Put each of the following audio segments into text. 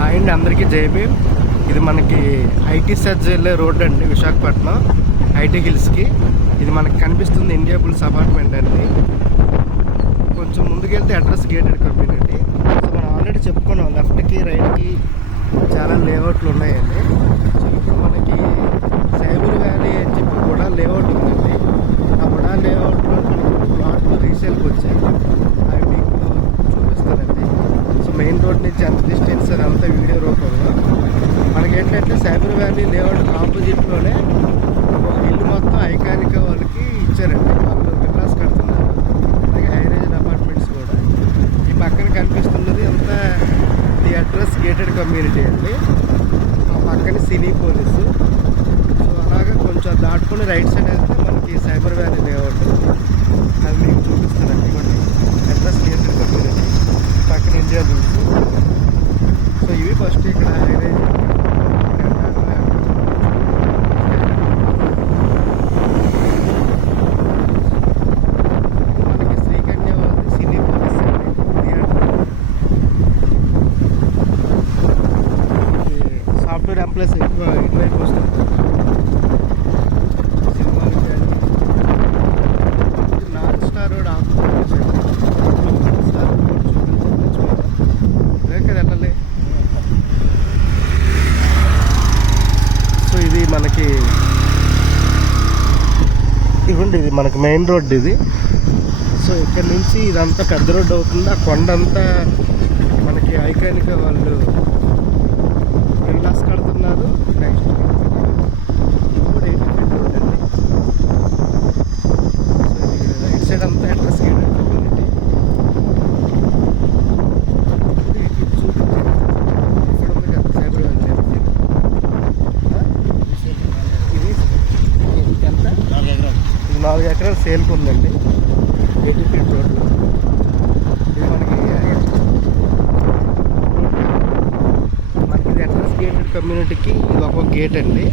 Hi అండి, అందరికీ జైబీమ్. ఇది మనకి ఐటీ సర్జ్ వెళ్ళే రోడ్ అండి, విశాఖపట్నం ఐటీ హిల్స్కి. ఇది మనకి కనిపిస్తుంది ఇండియా బుల్స్ అపార్ట్మెంట్ అండి. కొంచెం ముందుకెళ్తే అడ్రస్ గేటెడ్ కమ్యూనిటీ. సో మనం ఆల్రెడీ చెప్పుకున్నాం, లెఫ్ట్కి రైట్కి చాలా లేఅవుట్లు ఉన్నాయండి. సో ఇప్పుడు మనకి సైబర్ వ్యాలీ అని చెప్పి కూడా లేఅవుట్ ఉందండి. ఆ కూడా లేఅవుట్లో ప్లాట్లు రీసేల్కి వచ్చాయి, అవి మీకు చూపిస్తానండి. సో మెయిన్ రోడ్ నుంచి ఎంత డిస్టెన్స్ అంతా వీడియో రూపంలో. మనకేంటంటే సైబర్ వ్యాలీ లేఅవుట్ ఆపోజిట్లోనే ఒక ఇల్లు మొత్తం ఐకానిక్ వాళ్ళకి ఇచ్చారండి. వాళ్ళు విల్లాస్ కడుతున్నారు, అలాగే హైరేజ్ అపార్ట్మెంట్స్ కూడా. ఈ పక్కన కనిపిస్తున్నది అంతా ది అడ్రస్ గేటెడ్ కమ్యూనిటీ అండి. ఆ పక్కన సినీ పోలీసు. సో అలాగా కొంచెం దాటుకొని రైట్ సైడ్ వెళ్తే మనకి సైబర్ వ్యాలీ లేఅవుట్, అది మీకు చూపిస్తానండి. ఇవ్వండి, అడ్రస్ గేటెడ్ కమ్యూనిటీ, పక్కన ఇండియా బుల్స్. సో ఇవి ఫస్ట్ ఇక్కడ హైరేజ్ మనకి శ్రీకన్య వాళ్ళది సినీ పోలీస్ సాఫ్ట్వేర్ ఎంప్లాయీస్ ఎక్కువ ఇటువైపు వస్తుంది. నార్త్ స్టార్ రోడ్ వెళ్ళలే. సో ఇది మనకి ఇవ్వండి, ఇది మనకి మెయిన్ రోడ్ ఇది. సో ఇక్కడ నుంచి ఇదంతా పెద్ద రోడ్ అవుతుంది. ఆ కొండ అంతా మనకి ఐకానిక్ వాళ్ళు విల్లాస్ కడుతున్నారు. నెక్స్ట్ ఇప్పుడు 80 feet రోడ్ అండి. సో ఇది రైట్ సైడ్ అంతా అడ్రస్ గేటెడ్ కమ్యూనిటీ. ఇక్కడ ఉంది కదా సైబర్ వ్యాలీ. ఇది ఎంత? 4 ఎకరాలు. ఇది 4 ఎకరాలు సేల్కి ఉందండి, 80 feet రోడ్. ఇది మనకి ఇది అడ్రస్ గేటెడ్ కమ్యూనిటీకి ఇది ఒక గేట్ అండి.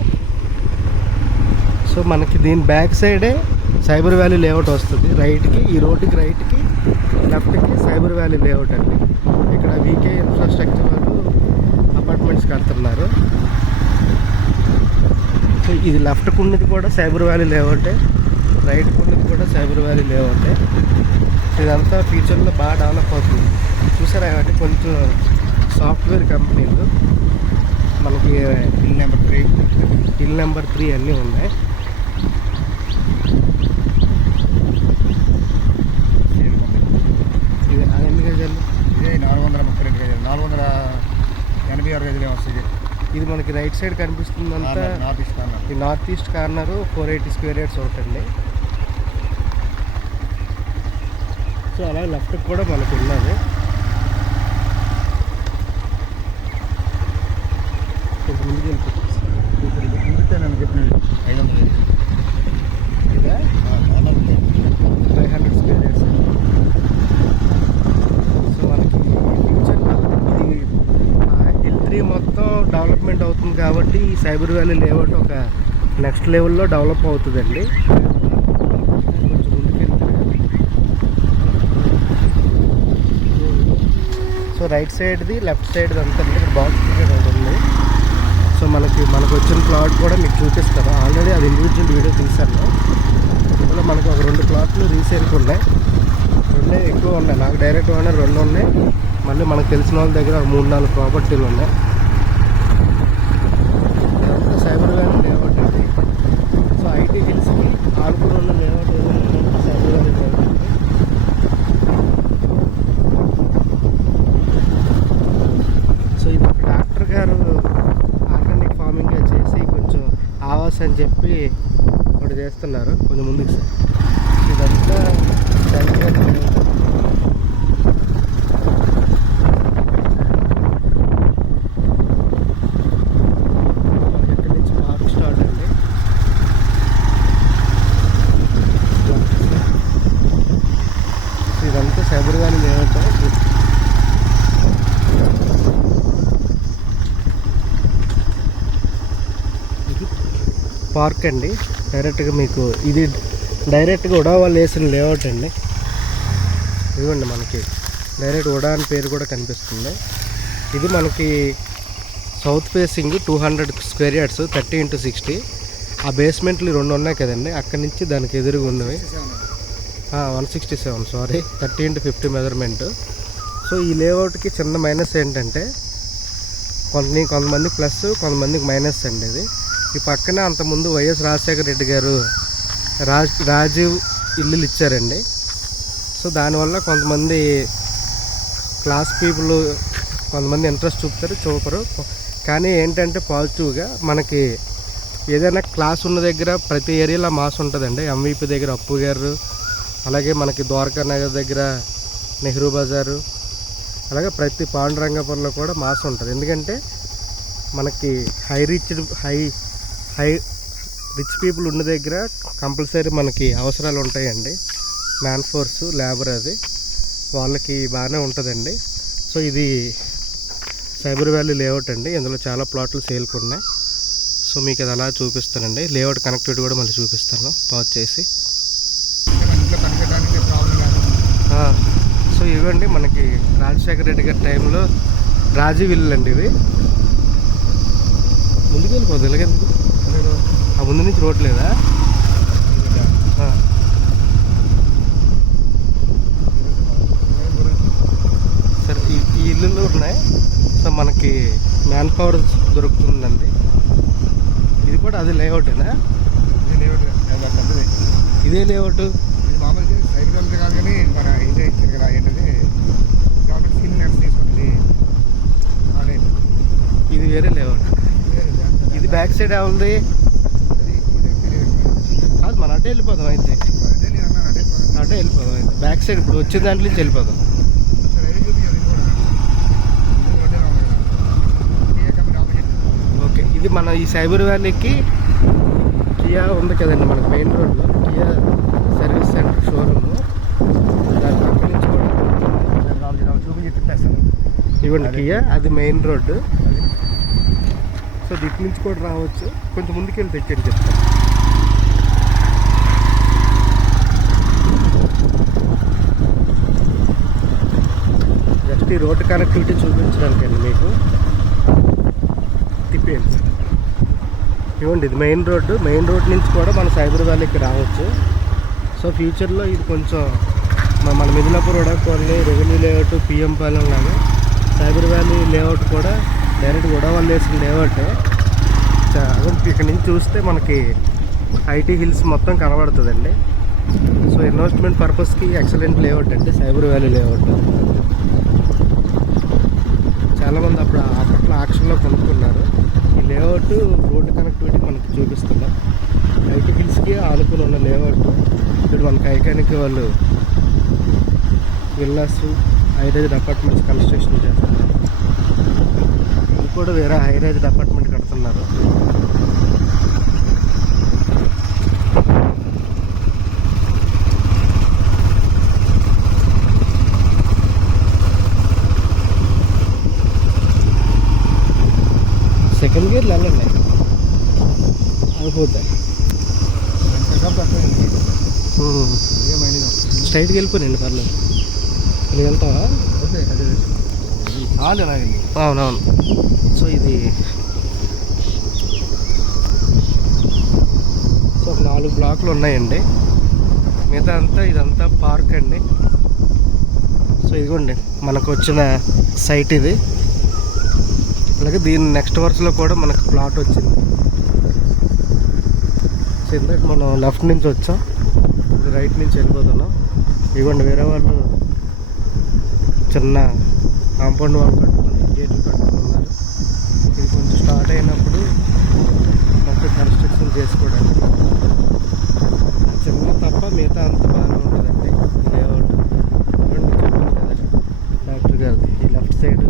సో మనకి దీని బ్యాక్ సైడే సైబర్ వ్యాలీ లేఅవుట్ వస్తుంది. రైట్కి, ఈ రోడ్డుకి రైట్కి, లెఫ్ట్కి సైబర్ వ్యాలీ లేఅవుట్ అండి. ఇక్కడ వీకే ఇన్ఫ్రాస్ట్రక్చర్ వాళ్ళు అపార్ట్మెంట్స్ కడుతున్నారు. సో ఇది లెఫ్ట్కి ఉన్నది కూడా సైబర్ వ్యాలీ లేఅవుటే, రైట్కి ఉన్నది కూడా సైబర్ వ్యాలీ లేఅవుటే. ఇదంతా ఫ్యూచర్లో బాగా డెవలప్ అవుతుంది. చూసారా, కాబట్టి కొంచెం సాఫ్ట్వేర్ కంపెనీలు మనకి హిల్ నెంబర్ 3 అన్నీ ఉన్నాయి. ఇది ఎన్ని గజాలు? ఇదే 432 గజాలు, 486 గజాలు వస్తుంది. ఇది మనకి రైట్ సైడ్ కనిపిస్తుందంతా నార్త్ ఈస్ట్ కార్నర్. ఈ north east corner 480 square yards ఒకటండి. సో అలాగే లెఫ్ట్కి కూడా మనకు ఉన్నది. కొంచెం ముందుకు ఇందుకే నేను చెప్పినది 500 ఇదా 500 స్క్వేర్ యార్డ్స్. సో మనకి ఫ్యూచర్లో ఇది హిల్ 3 మొత్తం డెవలప్మెంట్ అవుతుంది కాబట్టి ఈ సైబర్ వ్యాలీ లేఅవుట్ ఒక నెక్స్ట్ లెవెల్లో డెవలప్ అవుతుందండి. కొంచెం ముందుకెళ్తే సో రైట్ సైడ్ది లెఫ్ట్ సైడ్ది అంతా ఇక్కడ బాక్స్ రోడ్ ఉంది. సో మనకి వచ్చిన ప్లాట్ కూడా మీకు చూపిస్తారు. ఆల్రెడీ అది ఇండివిజువల్ వీడియో తీశాను. ఇందులో మనకు ఒక 2 ప్లాట్లు రీసేల్కి ఉన్నాయి. 2 ఎక్కువ ఉన్నాయి, నాకు డైరెక్ట్ ఓనర్ 2 ఉన్నాయి. మళ్ళీ మనకు తెలిసిన వాళ్ళ దగ్గర 3-4 ప్రాపర్టీలు ఉన్నాయి. ఇదంతా సైబర్ వ్యాలీ లేఅవుట్ అండి. సో ఐటీ హిల్స్కి ఆల్పూర్ ఉన్న లేఅవుట్ ఏదైనా సైబర్ వ్యాలీ లేఅవుట్ అండి. సో ఇది ఒక డాక్టర్ గారు ఆర్గానిక్ ఫార్మింగ్గా చేసి కొంచెం ఆవాస్ అని చెప్పి ఒకటి చేస్తున్నారు. కొంచెం ముందుకు సార్. ఇదంతా సైబర్ వ్యాలీ లేఅవుట్. ఇక్కడి నుంచి పార్క్ స్టార్ట్ అండి. ఇదంతా సైబర్ వ్యాలీ లేఅవుట్. పార్క్ అండి. డైరెక్ట్గా మీకు ఇది డైరెక్ట్గా ఉడా వాళ్ళు వేసిన లేఅవుట్ అండి. ఇదిగోండి, మనకి డైరెక్ట్ ఉడా అని పేరు కూడా కనిపిస్తుంది. ఇది మనకి south facing 200 square yards 30x60. ఆ బేస్మెంట్లు 2 ఉన్నాయి కదండి, అక్కడి నుంచి దానికి ఎదురుగా ఉన్నవి 167 సారీ 30x50 మెజర్మెంట్. సో ఈ లేఅవుట్కి చిన్న మైనస్ ఏంటంటే కొంతమంది ప్లస్ కొంతమందికి మైనస్ అండి ఇది. ఈ పక్కనే అంతకుముందు వైఎస్ రాజశేఖర రెడ్డి గారు రాజీవ్ ఇల్లులు ఇచ్చారండి. సో దానివల్ల కొంతమంది క్లాస్ పీపుల్ కొంతమంది ఇంట్రెస్ట్ చూపరు. కానీ ఏంటంటే పాజిటివ్గా మనకి ఏదైనా క్లాస్ ఉన్న దగ్గర ప్రతి ఏరియాలో మాస్ ఉంటుందండి. ఎంవీపీ దగ్గర అప్పు గారు, అలాగే మనకి ద్వారకా నగర్ దగ్గర నెహ్రూ బజారు, అలాగే ప్రతి పాండురంగపురంలో కూడా మాస్ ఉంటుంది. ఎందుకంటే మనకి హై రిచ్ పీపుల్ ఉన్న దగ్గర కంపల్సరీ మనకి అవసరాలు ఉంటాయండి. మ్యాన్ ఫోర్స్ లేబర్ అది వాళ్ళకి బాగానే ఉంటుందండి. సో ఇది సైబర్ వ్యాలీ లేఅవుట్ అండి. ఇందులో చాలా ప్లాట్లు సేల్కి ఉన్నాయి. సో మీకు అది అలా చూపిస్తానండి. లేఅవుట్ కనెక్టివిటీ కూడా మళ్ళీ చూపిస్తాను పాజ్ చేసి. సో ఇవ్వండి మనకి రాజశేఖర రెడ్డి గారి టైంలో రాజీవ్ ఇల్లు అండి ఇవి. ముందుకు వెళ్ళిపోదు ఇలాగెందుకు, ఆ ముందు నుంచి రోడ్ లేదా? సరే ఈ ఇల్లులు ఉన్నాయి. సో మనకి మ్యాన్ పవర్ దొరుకుతుందండి. ఇది కూడా అది లేఅవుటేనా? ఇదే లేఅవుట్ మామూలుగా సైకిల్ అంతా కాదు కానీ మన ఇండియా ఇచ్చారు కదా ఏంటది గవర్నమెంట్ స్కీమ్ నెక్స్ట్ తీసుకుంటుంది. ఇది వేరే లేఅవుట్. ఇది బ్యాక్ సైడ్ ఉంది. అది మన అటే వెళ్ళిపోదాం అయితే, అటే వెళ్ళిపోదాం అయితే బ్యాక్ సైడ్ ఇప్పుడు వచ్చిన దాంట్లో నుంచి వెళ్ళిపోదాం. ఓకే, ఇది మన ఈ సైబర్ వ్యాలీకి కియా ఉంది కదండి మనకి మెయిన్ రోడ్లో, కియా సర్వీస్ సెంటర్ షోరూము. దాని పక్క నుంచి కూడా ఇవ్వండి కియా, అది మెయిన్ రోడ్డు. సో దిక్కు నుంచి కూడా రావచ్చు. కొంచెం ముందుకు వెళ్ళి తెచ్చండి చెప్తాను. జస్ట్ ఈ రోడ్డు కనెక్టివిటీ చూపించడానికండి మీకు. తిప్పేయండి. ఇవ్వండి ఇది మెయిన్ రోడ్డు. మెయిన్ రోడ్ నుంచి కూడా మన సైబర్ వ్యాలీకి రావచ్చు. సో ఫ్యూచర్లో ఇది కొంచెం మన మిదిలాపూర్ ఉడకపల్లి రెవెన్యూ లేఅవుట్ పిఎం పాలెం లాగా సైబర్ వ్యాలీ లేఅవుట్ కూడా డైరెక్ట్ గొడవలు వేసిన లేఅవుటే. ఇక్కడ నుంచి చూస్తే మనకి ఐటీ హిల్స్ మొత్తం కనబడుతుందండి. సో ఇన్వెస్ట్మెంట్ పర్పస్కి ఎక్సలెంట్ లేఅవుట్ అండి సైబర్ వ్యాలీ లేఅవుట్. చాలామంది అప్పట్లో ఆక్షన్లో కొనుక్కున్నారు. ఈ లేఅవుట్ రోడ్డు కనెక్టివిటీ మనకి చూపిస్తున్నాం. ఐటీ హిల్స్కి ఆనుకుని ఉన్న లేఅవుట్. ఇప్పుడు మనకి ఐకానిక్ వాళ్ళు విల్లాస్ హైరైజ్ అపార్ట్మెంట్స్ కన్స్ట్రక్షన్ చేస్తున్నారు. ఇది కూడా వేరే హైరైజ్ అపార్ట్మెంట్ కడుతున్నారు. సెకండ్ గేర్లు వెళ్ళండి అయిపోతాయి. స్ట్రైట్కి వెళ్ళిపోయినండి పర్లేదు. ఇది వెళ్తావా? అవునవును. సో ఇది సో 4 బ్లాక్లు ఉన్నాయండి. మిగతా అంతా ఇదంతా పార్క్ అండి. సో ఇదిగోండి మనకు వచ్చిన సైట్ ఇది. అలాగే దీని నెక్స్ట్ వరుసలో కూడా మనకు ప్లాట్ వచ్చింది. సో ఇందాక మనం లెఫ్ట్ నుంచి వచ్చాం, రైట్ నుంచి వెళ్ళిపోతున్నాం. ఇవ్వండి వేరే వాళ్ళు చిన్న కాంపౌండ్ వాళ్ళు కట్టుకుని గేట్లు కట్టుకున్నారు. ఇది కొంచెం స్టార్ట్ అయినప్పుడు మొత్తం కన్స్ట్రక్షన్ చేసుకోవడానికి చిన్న తప్ప మిగతా అంత బాగానే ఉంటుందండి లేఅవుట్. చెప్పాను కదా డాక్టర్ గారిది ఈ లెఫ్ట్ సైడ్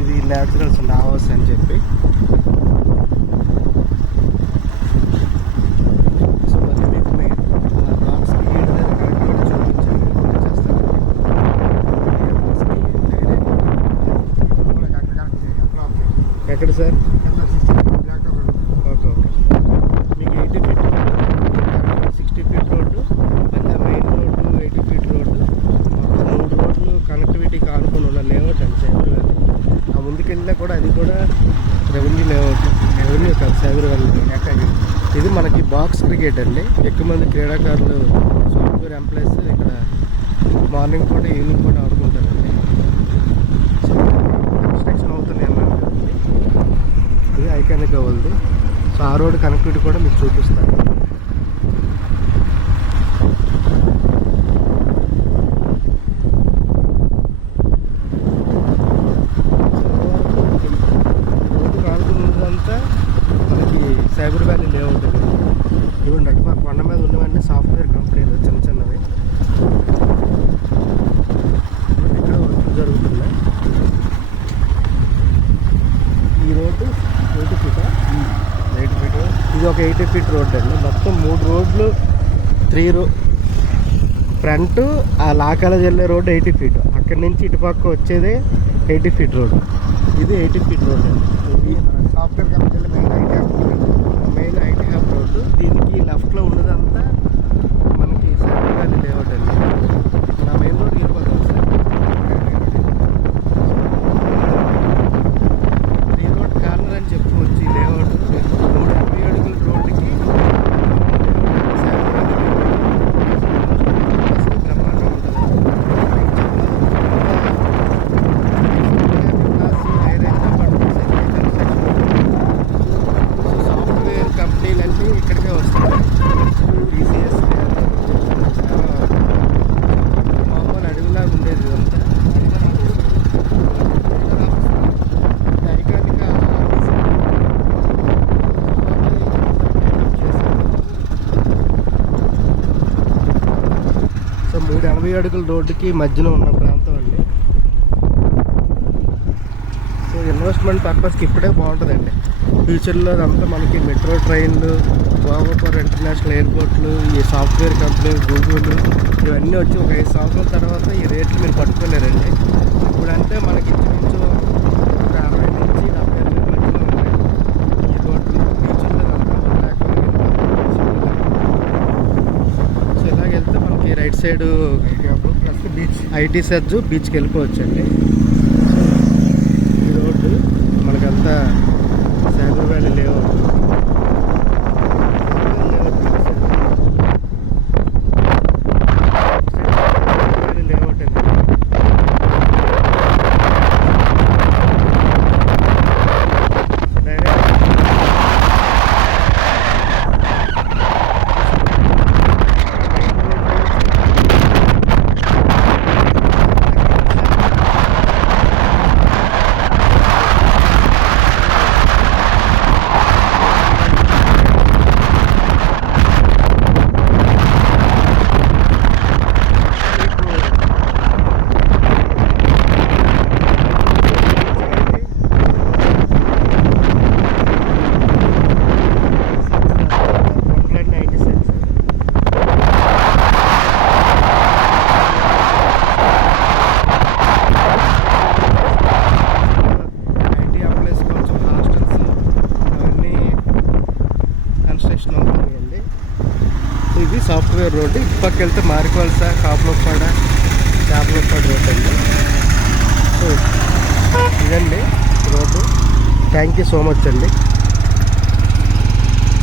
ఇది న్యాచురల్స్ అండి హౌస్ అని చెప్పి. సో మళ్ళీ మీకు బాక్స్కి కనెక్టివిటీ చూపించాను చేస్తాను. ఎక్కడ సార్? Okay okay. మీకు 80 ఫీట్ రోడ్డు, 60 ఫీట్ రోడ్డు, మళ్ళీ మెయిన్ రోడ్డు 80 ఫీట్ రోడ్డు, 3 రోడ్లు కనెక్టివిటీకి ఆనుకుని ఉన్న లేఅవుట్ అండి సైబర్ వ్యాలీ. ఆ ముందుకెళ్ళి వెళ్ళినా కూడా అది కూడా రెవెన్యూ లేఅవుట్, రెవెన్యూ కాదు, సైబర్ వ్యాలీ. ఇది మనకి బాక్స్ క్రికెట్ అండి. ఎక్కువ మంది క్రీడాకారులు, సాఫ్ట్వేర్ ఎంప్లాయీస్ ఇక్కడ మార్నింగ్ కూడా ఈవినింగ్ కూడా ఆడుకుంటారండి. సో కన్స్ట్రక్షన్ అవుతుంది అన్నాను కదండి, ఇది ఐకానిక్ అవ్వదు. సో ఆ రోడ్ కనెక్టివిటీ కూడా మీకు చూపిస్తాను. Cyber valley layout. ఇవ్వండి అటు మా కొండ మీద ఉన్నవన్నీ సాఫ్ట్వేర్ కంపెనీలు చిన్న చిన్నవి. ఇక్కడ వర్క్ జరుగుతున్నాయి. ఈ రోడ్డు 80 ఫీట్, ఇది ఒక 80 ఫీట్ రోడ్ అండి. మొత్తం 3 రోడ్లు, 3 ఫ్రంట్ ఆ లాకాల వెళ్ళే రోడ్డు 80 ఫీట్. అక్కడి నుంచి ఇటుపక్క వచ్చేదే 80 ఫీట్ రోడ్. ఇది 80 ఫీట్ రోడ్ అండి. ఇది సాఫ్ట్వేర్ కంపెనీలో మెయిన్ ఐటీ హబ్ రోడ్డు. దీనికి లెఫ్ట్లో ఉన్నదంతా మనకి సైబర్ వ్యాలీ లేఅవుట్ అండి. నా మెయిన్ రోడ్ వెళ్ళిపోతాం సార్. ఈ రోడ్ కార్నర్ అని చెప్పుకోవచ్చు. ఈ లేఅవుట్ 380 అడుగుల రోడ్డుకి సైబర్ వ్యాలీ బ్రహ్మాండం ఉంటుంది. సాఫ్ట్వేర్ కంపెనీలన్నీ ఇక్కడికే వస్తాయి. టీసీఎస్ మామూలు అడవిలాగా ఉండేది ఇదంతా. ఐకానిక సో 380 అడుగుల రోడ్డుకి మధ్యలో ఉన్న ప్రాంతం అండి. సో ఇన్వెస్ట్మెంట్ పర్పస్కి ఇప్పుడే బాగుంటుందండి. ఫ్యూచర్లో అదంతా మనకి మెట్రో ట్రైన్లు, గోవాపూర్ ఇంటర్నేషనల్ ఎయిర్పోర్ట్లు, ఈ సాఫ్ట్వేర్ కంపెనీలు, గూగుల్ ఇవన్నీ వచ్చి ఒక 5 సంవత్సరాల తర్వాత ఈ రేట్లు మీరు పట్టుకోలేరండి. ఇప్పుడంటే మనకి ఇంచుమించు ఒక 60 నుంచి 70 వేల మధ్యలో ఉన్నాయి ఈ రోడ్లు. ఫ్యూచర్లో అదంతా 1 lakh సో ఇలాగ వెళ్తే మనకి right side plus beach, IT SEZ బీచ్కి వెళ్ళిపోవచ్చండి. ఈ రోడ్డు మనకంతా సైబర్ వ్యాలీ లేఅవుట్. లేఅవుట్ అండి. కన్స్ట్రక్షన్ అవుతుందండి. ఇది సాఫ్ట్వేర్ రోడ్డు. ఇటు పక్క వెళ్తే మారికవలస, కాపులపాడ, చేపలపాడ రోడ్ అండి. సో ఇదండి road. Thank you so much అండి.